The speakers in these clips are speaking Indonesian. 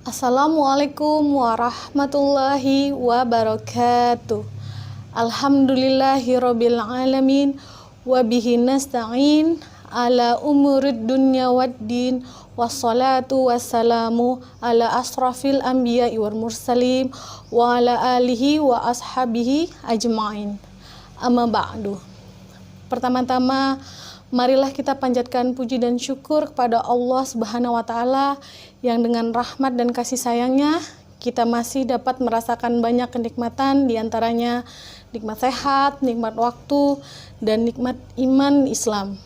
Assalamualaikum warahmatullahi wabarakatuh. Alhamdulillahirabbil alamin wa bihi nasta'in ala umurid dunya waddin wassalatu wassalamu ala asrafil anbiya'i wal mursalin wa ala alihi wa ashabihi ajma'in. Amma ba'du. Pertama-tama, marilah kita panjatkan puji dan syukur kepada Allah Subhanahu wa taala yang dengan rahmat dan kasih sayangnya kita masih dapat merasakan banyak kenikmatan, diantaranya nikmat sehat, nikmat waktu, dan nikmat iman Islam.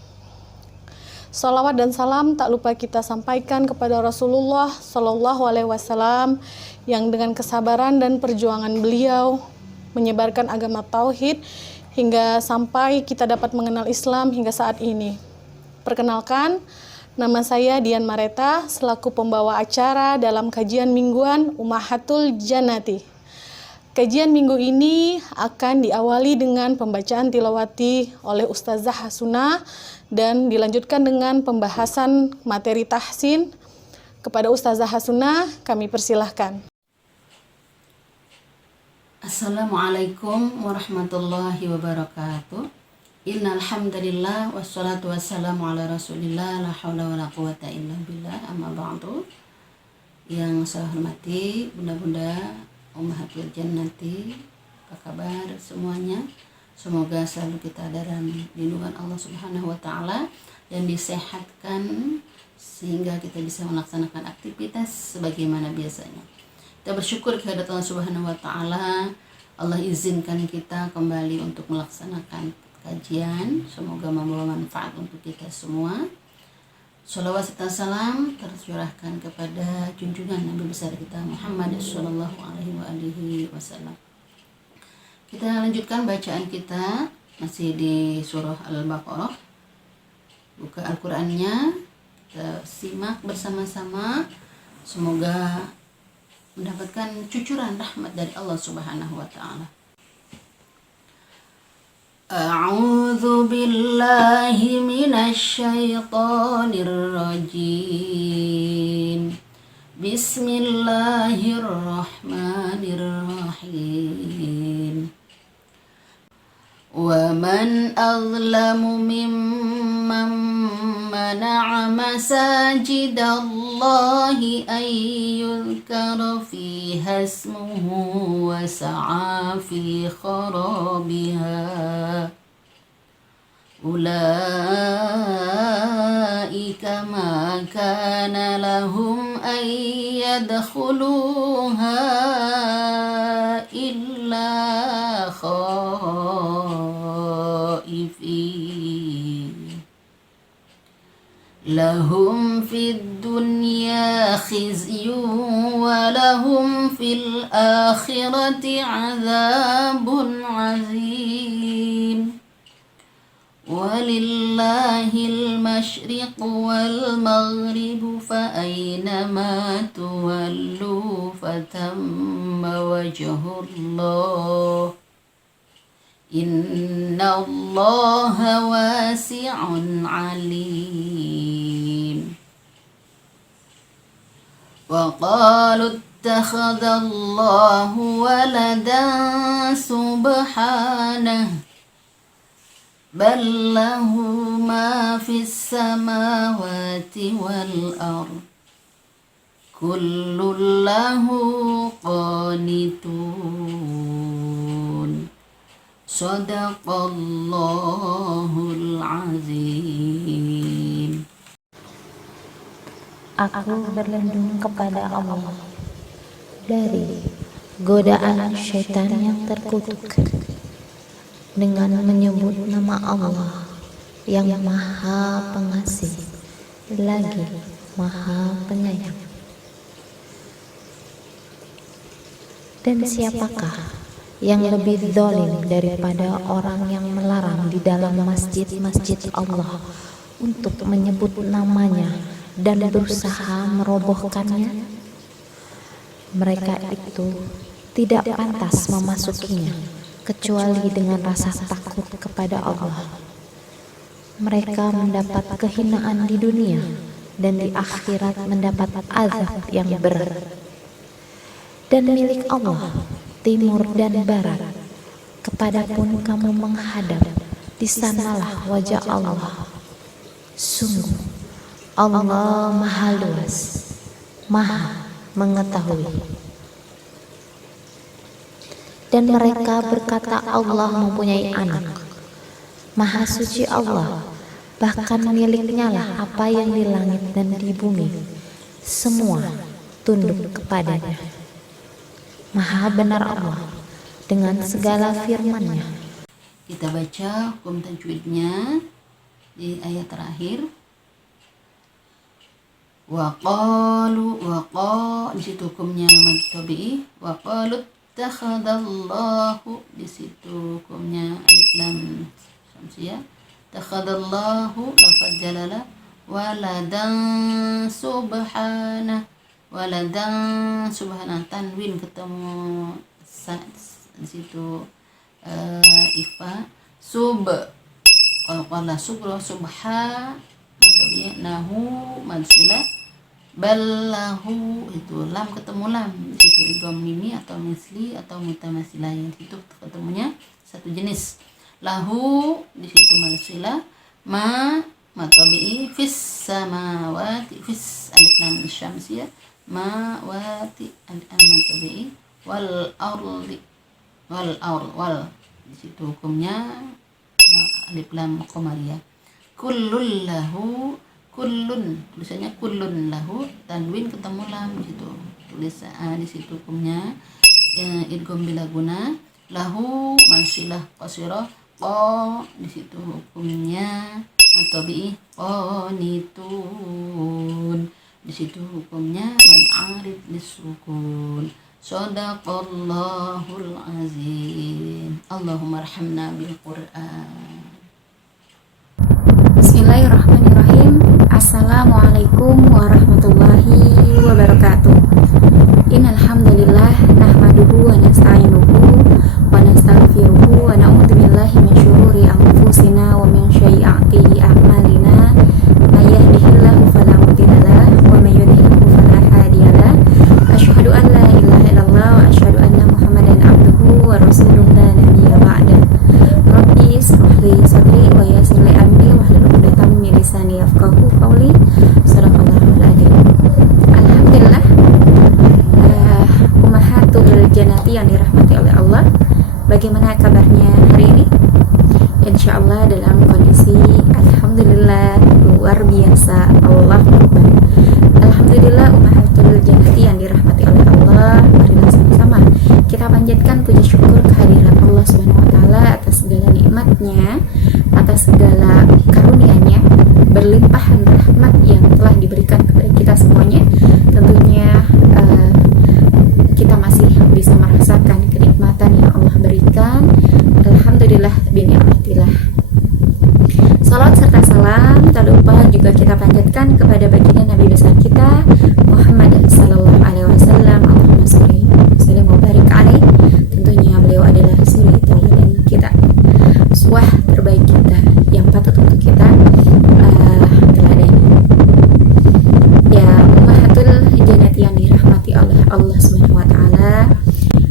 Salawat dan salam tak lupa kita sampaikan kepada Rasulullah Shallallahu Alaihi Wasallam yang dengan kesabaran dan perjuangan beliau menyebarkan agama tauhid hingga sampai kita dapat mengenal Islam hingga saat ini. Perkenalkan, nama saya Dian Mareta selaku pembawa acara dalam kajian mingguan Ummahatul Jannati. Kajian minggu ini akan diawali dengan pembacaan tilawati oleh Ustazah Hasunah dan dilanjutkan dengan pembahasan materi tahsin. Kepada Ustazah Hasunah, kami persilahkan. Assalamualaikum warahmatullahi wabarakatuh. Innal hamdalillah wassalatu wassalamu ala rasulillah la haula wala quwata illa billah, amma ba'du. Yang saya hormati bunda-bunda Ummahatul Jannati, apa kabar semuanya? Semoga selalu kita dalam lindungan Allah Subhanahu wa taala dan disehatkan sehingga kita bisa melaksanakan aktivitas sebagaimana biasanya. Kita bersyukur kehadirat Allah Subhanahu wa taala. Allah izinkan kita kembali untuk melaksanakan kajian. Semoga membawa manfaat untuk kita semua. Shalawat serta salam tercurahkan kepada junjungan Nabi besar kita Muhammad sallallahu alaihi wasallam. Kita lanjutkan bacaan kita masih di surah Al-Baqarah. Buka Al-Qur'annya, kita simak bersama-sama. Semoga mendapatkan cucuran rahmat dari Allah Subhanahu wa taala. A'udzu billahi minasy syaithanir rajim. Bismillahirrahmanirrahim. Wa man azlamu mimman mana'a masajidallahi an yuzkara fiha ismuhu wa sa'a fi kharabiha ulaika ma kana lahum an yadkhuluha illa lahum fid dunya khizyun wa lahum fil akhirati adzabun azim. Walillahil masyriq wal maghrib fa aynama tuwallu fatamma wajhullah. Inna Allaha wasi'un alim. Wa qalu ittakhadallahu waladan subhanahu bal lahu ma fis samawati wal ard kullun lahu qanitun. Shadaqallahul azim. Aku berlindung kepada Allah dari godaan syaitan yang terkutuk dengan menyebut nama Allah yang Maha Pengasih lagi Maha Penyayang. Dan siapakah yang lebih zalim daripada orang yang melarang di dalam masjid-masjid Allah untuk menyebut namanya dan berusaha merobohkannya? Mereka itu tidak pantas memasukinya kecuali dengan rasa takut kepada Allah. Mereka mendapat kehinaan di dunia dan di akhirat mendapat azab yang berat. dan milik Allah, timur dan barat. Kepadapun kamu menghadap, di sanalah wajah Allah. Sungguh, Allah Maha Luas, Maha Mengetahui. Dan mereka berkata Allah mempunyai anak. Maha suci Allah, bahkan miliknya lah apa yang di langit dan di bumi, semua tunduk kepadanya. Maha benar Allah dengan segala firman-Nya. Kita baca hukum tajwidnya di ayat terakhir. Waqalu di situ hukumnya mad tabi'i. Waqalu takhadallahu, di situ hukumnya alif lam syamsiyah. Takhadallahu lafaz jalalah. Waladan subhana, tanwin ketemu di situ ifa. Kalau subha nahu madsila. Ballahu itu lam ketemu lam, di situ idgham mimi atau misli atau mutamatsilah, itu ketemunya satu jenis. Lahu di situ madsila. Tabi'i fis samawati, fis alif lam syamsiyah, mawati tabi'i, wal ardi, wal di situ hukumnya alif lam qamariyah. Kullun lahu, kullun tulisannya kullun lahu, tanwin ketemu lam, di situ tulis di situ hukumnya idgham bila guna. Lahu mansilah qasirah, di situ hukumnya tabi'i qanitun, di situ hukumnya mad arid lisukun. Shadaqallahul azim. Allahumma arhamna bil Qur'an. Bismillahirrahmanirrahim. Assalamualaikum warahmatullahi wabarakatuh. Innal hamdalillah nahmaduhu wa nasta'inuhu wa nastaghfiruhu wa na'udzu billahi min syururi anfusina wa min sayyiati a'malina. May yahdihillahu fala mudilla lahu wa may yudlil fala hadiya lahu. Asyhadu an la ilaha illallah wa asyhadu anna Muhammadan abduhu wa rasuluhu la nabiyya ba'da. Rabbi ishrah li sadri wa yassir li amri wahlul 'uqdatam min lisani yafqahu qawli. Shadaqallahul adzim. Alhamdulillah, ummahatul janati yang dirahmati oleh Allah. Bagaimana kabarnya hari ini? Insyaallah dalam kondisi alhamdulillah luar biasa. Allah Akbar. Alhamdulillah, ummahatul janati yang dirahmati oleh Allah. Marilah sama-sama kita panjatkan puji syukur kehadirat Allah Subhanahu wa taala atas segala nikmatnya, atas segala karunia-Nya, berlimpahan rahmat yang telah diberikan kepada kita semuanya. Tentunya kita masih bisa merasakan kenikmatan yang Allah berikan. Alhamdulillah bini'matillah. Salawat serta salam tak lupa juga kita panjatkan kepada baginda Nabi besar kita Muhammad sallallahu alaihi wasallam. Allahumma sholli wa barik alaihi. Tentunya beliau adalah suri tauladan kita, uswah terbaik kita yang patut untuk kita teladani. Ya, ummahatul janati yang dirahmati oleh Allah Subhanahu wa taala.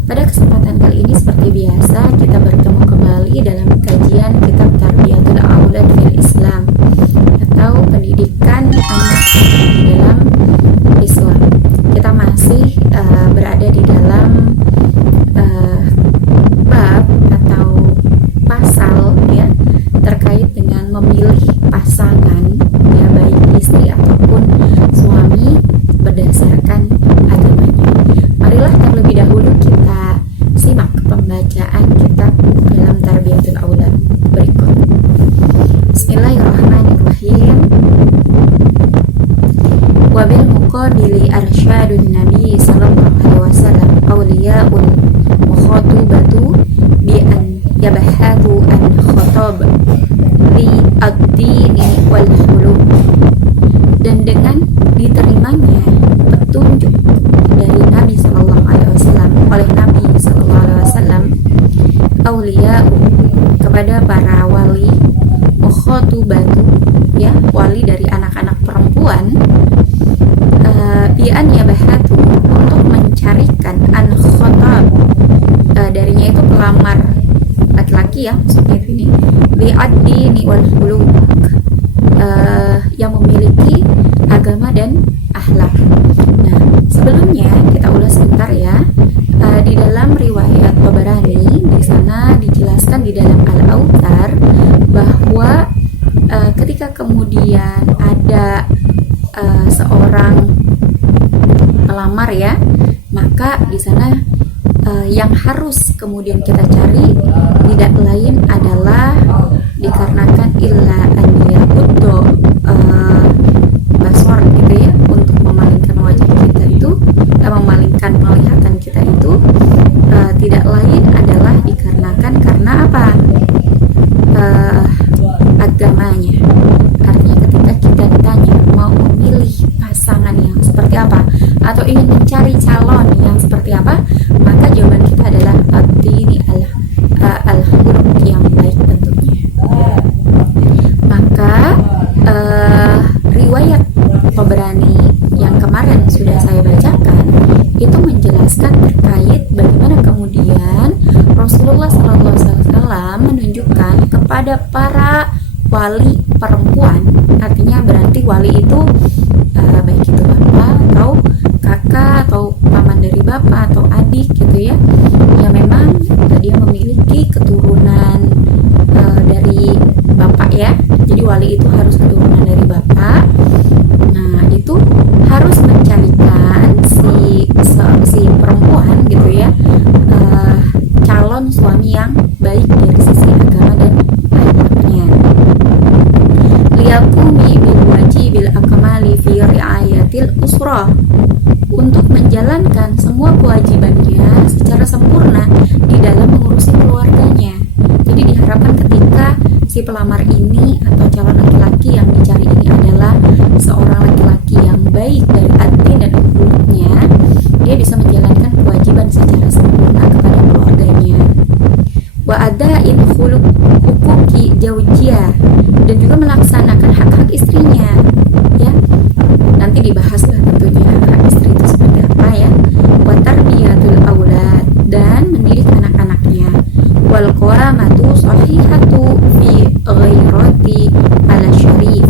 Pada kesempatan kali ini seperti biasa kita bertemu kembali dalam kajian kitab Tarbiyatul Aulad fil Islam, atau pendidikan anak di dalam Islam. Kita masih berada di dalam bab atau pasal ya terkait dengan memilih pasangan, ya baik istri ataupun suami berdasarkan agamanya. Marilah terlebih dahulu kita simak pembacaan kitab dalam Tarbiyatul Aulad berikut. Bismillahirrahmanirrahim. Wabil muqabili arsyadun Nabi sallallahu alaihi wasallam awliyaul mukhatubatu bi an yabhadu an khatab li ad-dini wal khuluq. Dan dengan diterimanya petunjuk dari Nabi sallallahu alaihi wasallam oleh Nabi sallallahu alaihi wasallam, aulia kepada para wali, mukhatubatu ya wali dari anak-anak perempuan, bian yabahatu untuk mencarikan an laki-laki ya, maksudnya ini li'ad-dini wal khuluq, yang memiliki agama dan akhlak. Nah, sebelumnya kita ulas sebentar ya. Di dalam riwayat Tabarani di sana dijelaskan di dalam Al-Autar bahwa ketika kemudian ada seorang pelamar ya, maka di sana yang harus kemudian kita cari tidak lain adalah dikarenakan illa an yakuddo basor gitu ya, untuk memalingkan wajah kita itu, memalingkan penglihatan kita itu tidak lain adalah dikarenakan karena apa? Agamanya. Artinya ketika kita ditanya mau memilih pasangan yang seperti apa atau ingin mencari calon yang seperti apa, maka jawaban kita adalah ad-dini al-khuluq, yang baik tentunya. Maka riwayat Tabarani yang kemarin sudah saya bacakan itu menjelaskan terkait bagaimana kemudian Rasulullah SAW menunjukkan kepada para wali perempuan, artinya berarti wali itu baik itu bapak atau kakak atau paman dari bapak atau adik gitu ya, yang memang dia memiliki keturunan dari bapak ya, jadi wali itu harus keturunan dari bapak. Nah, itu harus mencarikan si perempuan gitu ya, calon suami yang baik dari sisi agama dan akhlaknya. Liyaqumi bil wajibil akmali fi ri'ayatil usrah, untuk menjalankan semua kewajibannya secara sempurna di dalam mengurusi keluarganya. Jadi diharapkan ketika si pelamar ini atau calon laki-laki yang dicari ini adalah seorang laki-laki yang baik dari hati dan akhlaknya, dia bisa menjalankan kewajiban secara sempurna kepada keluarganya. Wa adain huquqi zaujiyah, dan juga melaksanakan hak-hak istrinya ya. Nanti dibahas lah tentunya hak istri itu seperti apa ya. Wa tarbiyatul aulad, dan mendidik anak-anaknya. Wal qaramatu sahihatu fi ghairati ala syarif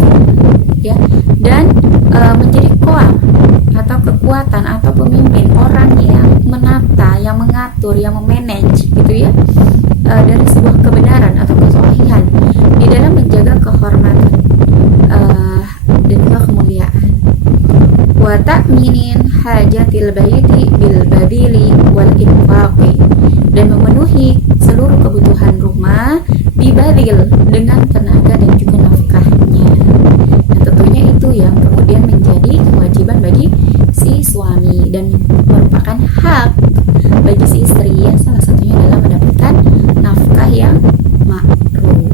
ya, dan menjadi qawam atau kekuatan atau pemimpin, orang yang menata, yang mengatur, yang memanage gitu ya, dari sebuah kebenaran atau kesohihan di dalam menjaga kehormatan dan juga kemuliaan. Wa ta'minin hajatil baiti bil badili wal infaqi, dan memenuhi seluruh kebutuhan rumah dibadil dengan tenaga dan juga nafkahnya. Nah, tentunya itu yang kemudian menjadi kewajiban bagi si suami dan merupakan hak bagi si istri ya, salah satunya adalah mendapatkan nafkah yang ma'ruf.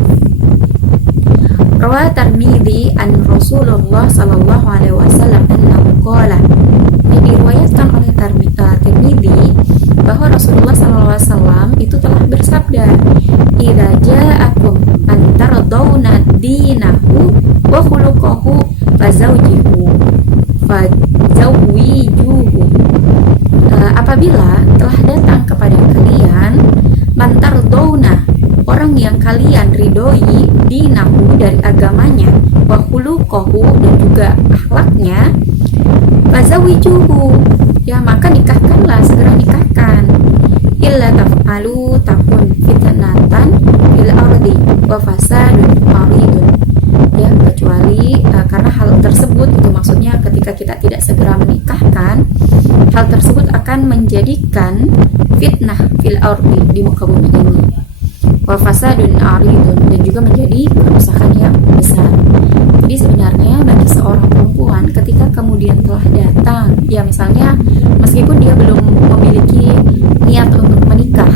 Rawa Tirmidzi an Rasulullah sallallahu alaihi wasallam annahu qala, yang diriwayatkan oleh Tirmidzi bahwa Rasulullah sallallahu alaihi wasallam itu telah bersabda, idza ja'akum man tardawna dinahu wa khuluquhu fazawwijuhu. Apabila telah datang kepada kalian man tardawna, orang yang kalian ridhoi, dinahu dari agamanya, wa khuluquhu dan juga akhlaknya, fazawijuhu ya, maka nikahkanlah, segera nikahkan. Illa taf'alu takun fitnatan fil ardi wa fasadun aridun ya, kecuali karena hal tersebut itu maksudnya ketika kita tidak segera menikahkan, hal tersebut akan menjadikan fitnah fil ardi, di muka bumi ini, wa fasadun aridun, dan juga menjadi kerusakan yang besar. Jadi sebenarnya bagi seorang perempuan ketika kemudian telah datang ya, misalnya meskipun dia belum memiliki niat untuk menikah,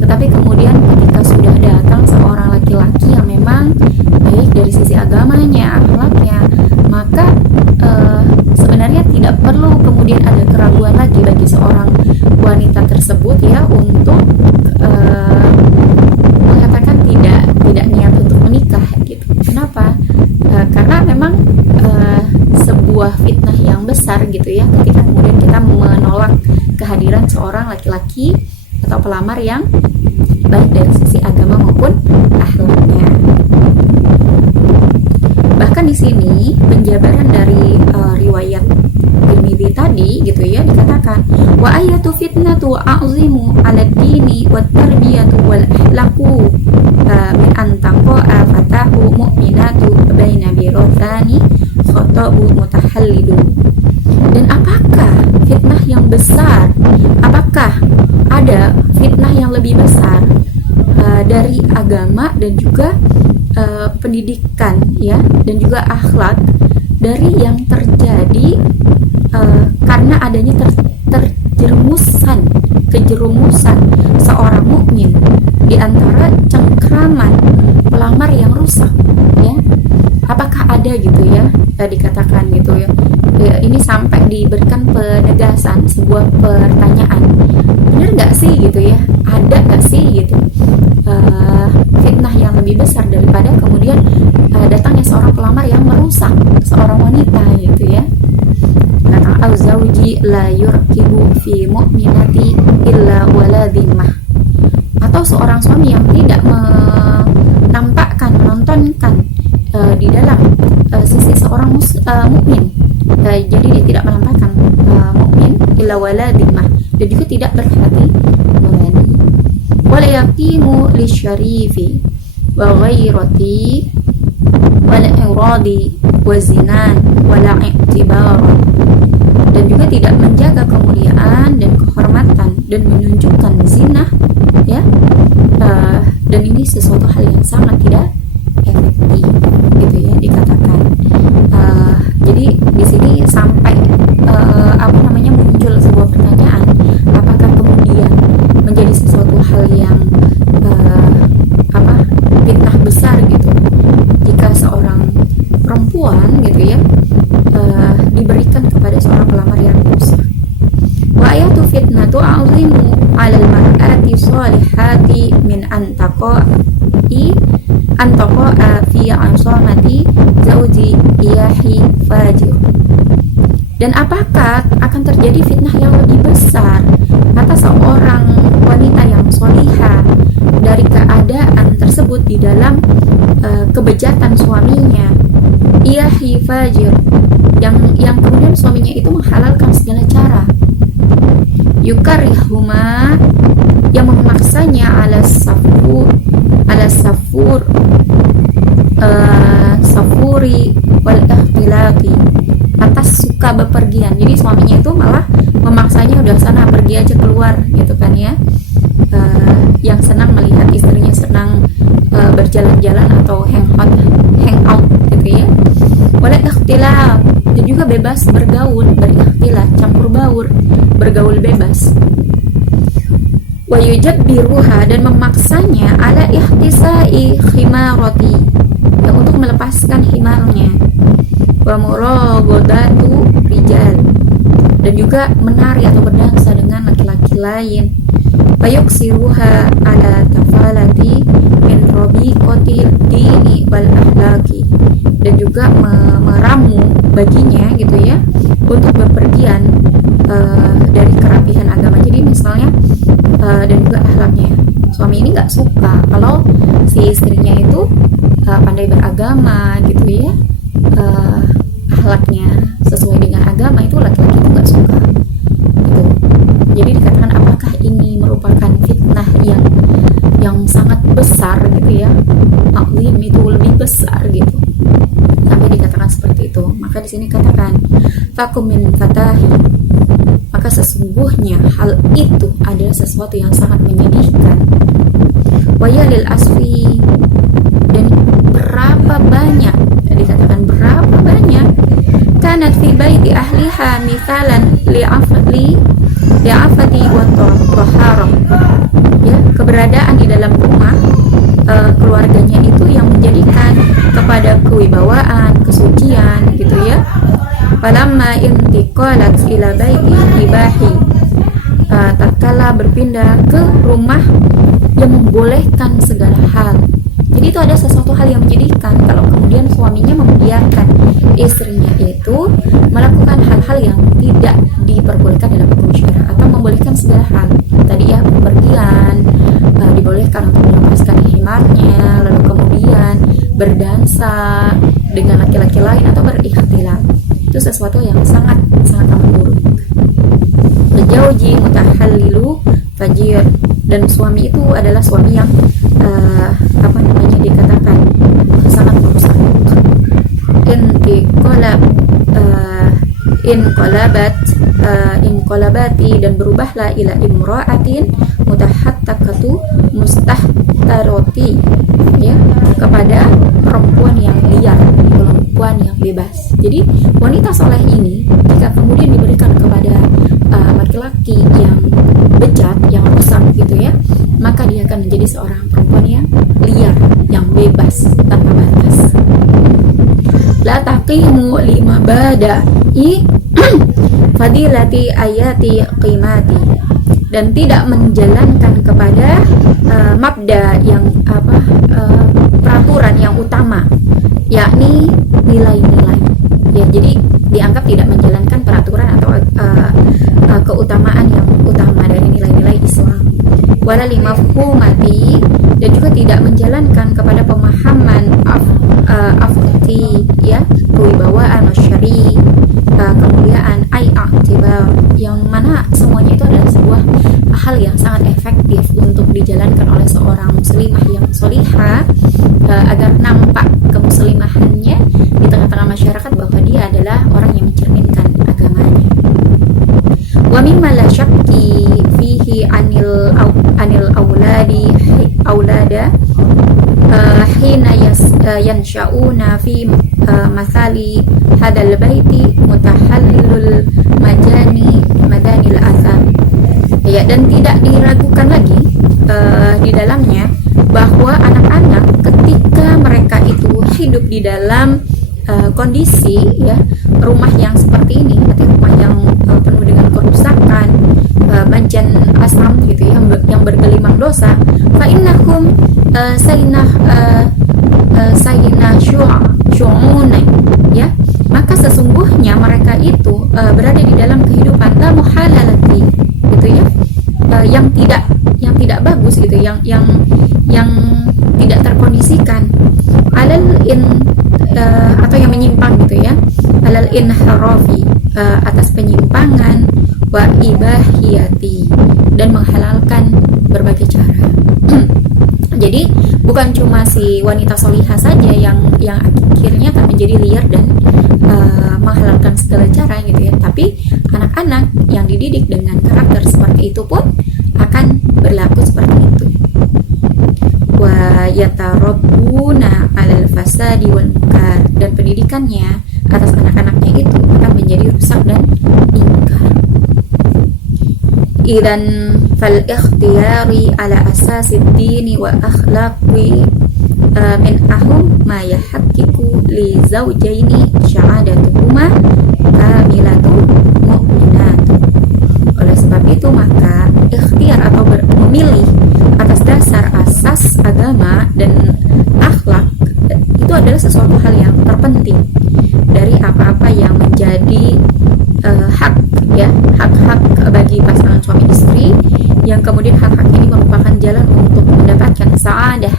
tetapi kemudian ketika sudah datang seorang laki-laki yang memang baik dari sisi agamanya, akhlaknya, maka sebenarnya tidak perlu kemudian ada keraguan lagi bagi seorang wanita tersebut ya untuk mengatakan tidak niat untuk menikah gitu. Kenapa? Karena memang sebuah fitnah yang besar gitu ya ketika kemudian kita menolak kehadiran seorang laki-laki atau pelamar yang baik dari sisi agama maupun akhlaknya. Bahkan di sini penjabaran dari riwayat Tirmidzi tadi gitu ya, dikatakan wa ayatu fitnatu a'zimu 'ala dini wat tarbiyatu wal akhlaqu min antaqa fatahu mu'minatu baina birathani khatabu mutahallidu. Dan apakah fitnah yang besar, apakah ada fitnah yang lebih besar dari agama dan juga pendidikan ya, dan juga akhlak dari yang terjadi karena adanya kejerumusan seorang mukmin di antara cengkraman pelamar yang rusak ya. Apakah ada gitu ya, dikatakan gitu ya. Ini sampai diberikan penegasan sebuah pertanyaan, benar nggak sih gitu ya, ada nggak sih gitu fitnah yang lebih besar daripada kemudian datangnya seorang pelamar yang merusak seorang wanita gitu ya. Kata al-zawji la yurqibu fi mu'minati illa wala dhimmah, atau seorang suami yang tidak menampakkan, menontonkan di dalam sisi seorang mukmin, jadi dia tidak menampakkan mukmin illa wala dhimmah, dan juga tidak berhati nurani. Wala yaqimu lisyarifi wa ghairati wala iradi wa zinan wala i'tibar, dan juga tidak menjaga kemuliaan dan kehormatan dan menunjukkan zina ya, dan ini sesuatu hal yang sangat tidak efektif gitu ya, dikatakan. Jadi di sini sampai muncul sebuah pertanyaan, apakah kemudian menjadi sesuatu hal yang fitnah besar gitu jika seorang perempuan gitu ya diberikan kepada seorang pelamar yang rusak. Wa ayatu fitnatu a'zimu 'alal mar'ati shalihati min antaqa fi ansamati zauji iyahi fajir. Dan apakah akan terjadi fitnah yang lebih besar atas seorang wanita yang solihah dari keadaan tersebut di dalam kebejatan suaminya, iyahi fajir, yang kemudian suaminya itu menghalalkan segala cara, yukarihuma, yang memaksanya ala safuri wal ikhtilati, atas suka bepergian. Jadi suaminya itu malah memaksanya, udah sana pergi aja keluar gitu kan ya, yang senang melihat istrinya senang berjalan-jalan atau hangout gitu ya. Wal ikhtilaf, dan juga bebas bergaul, berikhtilaf, campur baur, bergaul bebas. Wa yujabbiruha, dan memaksanya ala ihtisai khimarati, yang untuk melepaskan himarnya. Wa muragodatu rijal, dan juga menari atau berdansa dengan laki-laki lain. Wa yuksiruha ala tafalati min rabiqati dini wal akhlaqi, dan juga meramu baginya gitu ya untuk bepergian dari kerapihan agama. Jadi misalnya dan juga akhlaknya, suami ini nggak suka kalau si istrinya itu pandai beragama gitu ya, akhlaknya sesuai dengan agama, itu laki-laki itu nggak suka gitu. Jadi dikatakan apakah ini merupakan fitnah yang sangat besar gitu ya, aklim itu lebih besar gitu, sampai dikatakan seperti itu. Maka di sini katakan fakumin fatahi, maka sesungguhnya hal itu adalah sesuatu yang sangat menyedihkan. Wayalil asfi, dan berapa banyak, dikatakan berapa banyak, kanat fi baiti ahliha mithalan li'afati wa taharah, ya, keberadaan di dalam rumah keluarganya itu yang menjadikan kepada kewibawaan, kesucian gitu ya. Falamma intiqalat ila baiti ibahi, tatkala berpindah ke rumah yang membolehkan segala hal. Jadi itu ada sesuatu hal yang menyedihkan kalau kemudian suaminya membiarkan istrinya itu melakukan hal-hal yang tidak diperbolehkan dalam hukum syariat, atau membolehkan segala hal. Tadi ya bepergian, dibolehkan untuk melepaskan himarnya, lalu kemudian berdansa dengan laki-laki lain atau berikhtilat. Itu sesuatu yang sangat amat buruk. Zauji mutahallilu fajir, dan suami itu adalah suami yang dikatakan sangat merusak. Inqalabati, dan berubahlah ila imra'atin mutahattakatu mustahtaroti, ya, kepada perempuan yang liar, perempuan yang bebas. Jadi wanita soleh ini jika kemudian diberikan kepada laki-laki yang bejat, yang rusak gitu ya, maka dia akan menjadi seorang perempuan yang liar, yang bebas tanpa batas. La taqimu lima bada'i fadilati ayati qimati, dan tidak menjalankan kepada mabda yang peraturan yang utama, yakni nilai-nilai. Ya, jadi dianggap tidak menjalankan peraturan atau keutamaan yang utama dari nilai-nilai Islam. Wala limafhumati, dan juga tidak menjalankan kepada pemahaman afqti, ya, kewibawaan masyari, kemuliaan a'tibar, yang mana semuanya itu adalah sebuah hal yang sangat efektif untuk dijalankan oleh seorang muslimah yang solihah, agar nampak kemuslimahannya di tengah-tengah masyarakat bahwa dia adalah orang yang mencerminkan agamanya. Wa mimma la syakki fihi anil aulada hina yansha'una fi masali hadal baiti mutahallilul madanil azam, ya, dan tidak diragukan lagi di dalamnya bahwa anak-anak ketika mereka itu hidup di dalam kondisi, ya, rumah yang seperti ini, artinya rumah yang penuh dengan kerusakan, banjan asam gitu ya, yang bergelimang dosa, fa innahum sayna syu'una, ya, maka sesungguhnya mereka itu berada di dalam kehidupan la muhalalati gitu ya, yang tidak bagus gitu, yang tidak terkondisikan, atau yang menyimpang gitu ya, alal inharafi, atas penyimpangan, wa ibahiyati, dan menghalalkan berbagai cara. Jadi bukan cuma si wanita solihah saja yang akhirnya akan menjadi liar dan menghalalkan segala cara gitu ya, tapi anak-anak yang dididik dengan karakter seperti itu pun akan berlaku seperti itu. Wa yatarabbuna 'alal fasadi wal munkar, dan pendidikannya atas anak-anaknya itu akan menjadi rusak dan ingkar. Idan fal ikhtiyari ala asasi dini wa akhlaqi min ahum ma yahaqqiqu li zawjaini syahadatuhuma kamilatu mu'minatu. Oleh sebab itu maka ikhtiar atau memilih atas dasar asas agama dan akhlak itu adalah sesuatu hal yang terpenting dari apa-apa yang menjadi hak, ya, hak-hak bagi pasangan suami istri, yang kemudian hak-hak ini merupakan jalan untuk mendapatkan sa'adah,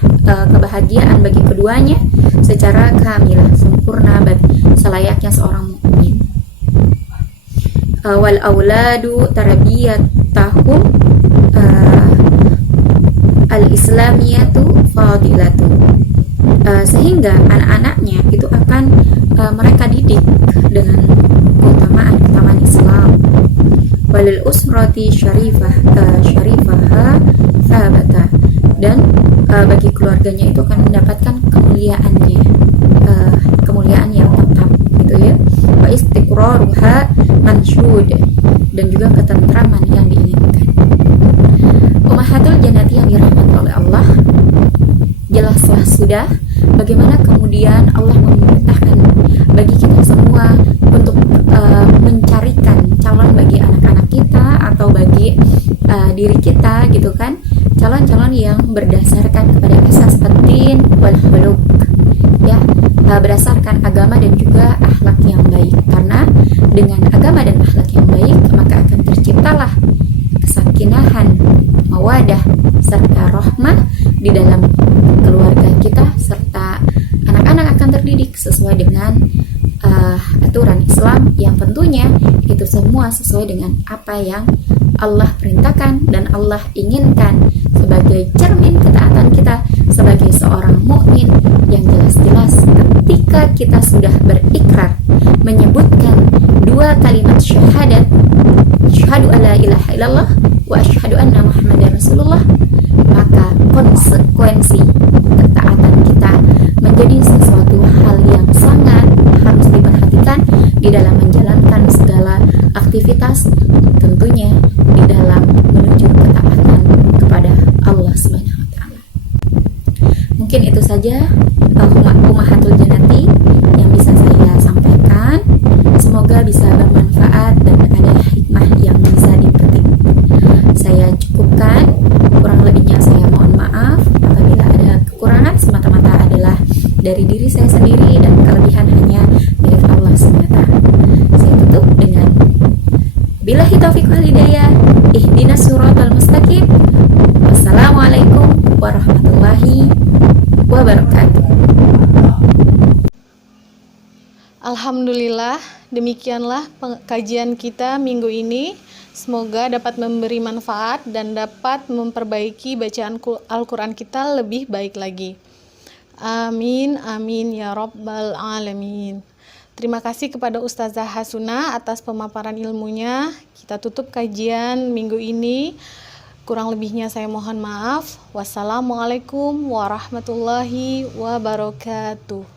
kebahagiaan bagi keduanya secara kamilah, sempurna, selayaknya seorang mukmin. Wal auladu tarbiyatahum al-islamiyatu fadilatu, sehingga anak-anaknya itu akan mereka didik dengan keutamaan Islam. Walil usrati syarifah thabata, dan bagi keluarganya itu akan mendapatkan kemuliaannya, kemuliaan yang tetap gitu ya. Wa istiqraruha mansyud, dan juga ketentraman yang diinginkan. Ummahatul jannati yang dirahmati oleh Allah, jelaslah sudah bagaimana kemudian Allah memerintahkan bagi kita semua untuk mencarikan calon bagi anak-anak kita atau bagi diri kita gitu kan, calon-calon yang berdasarkan kepada asas ad-din wal khuluq, ya, berdasarkan agama dan juga akhlak yang baik. Karena dengan agama dan akhlak yang baik maka akan terciptalah kesakinahan, mawadah, serta rahmah aturan Islam yang tentunya itu semua sesuai dengan apa yang Allah perintahkan dan Allah inginkan sebagai cermin ketaatan kita sebagai seorang mukmin yang jelas-jelas ketika kita sudah berikrar menyebutkan dua kalimat syahadat, asyhadu alla ilaha illallah wa asyhadu anna muhammadar rasulullah, maka konsekuensi ketaatan kita menjadi sesuatu hal yang sangat harus diperhatikan di dalam menjalankan segala aktivitas, tentunya di dalam menuju ketaatan kepada Allah Subhanahu wa taala. Mungkin itu saja Ummahatul Jannati yang bisa saya sampaikan. Semoga bisa bermanfaat dan ada hikmah yang bisa dipetik. Saya cukupkan, kurang lebihnya saya mohon maaf. Apabila ada kekurangan, semata-mata adalah dari diri saya sendiri dan kelebihan hanya milik Allah semata. Saya tutup dengan billahi taufiq wal hidayah, ihdinas siratal mustaqim. Wassalamualaikum warahmatullahi wabarakatuh. Alhamdulillah, demikianlah kajian kita minggu ini. Semoga dapat memberi manfaat dan dapat memperbaiki bacaan Al-Quran kita lebih baik lagi. Amin, amin ya rabbal alamin. Terima kasih kepada Ustazah Hasuna atas pemaparan ilmunya. Kita tutup kajian minggu ini. Kurang lebihnya saya mohon maaf. Wassalamualaikum warahmatullahi wabarakatuh.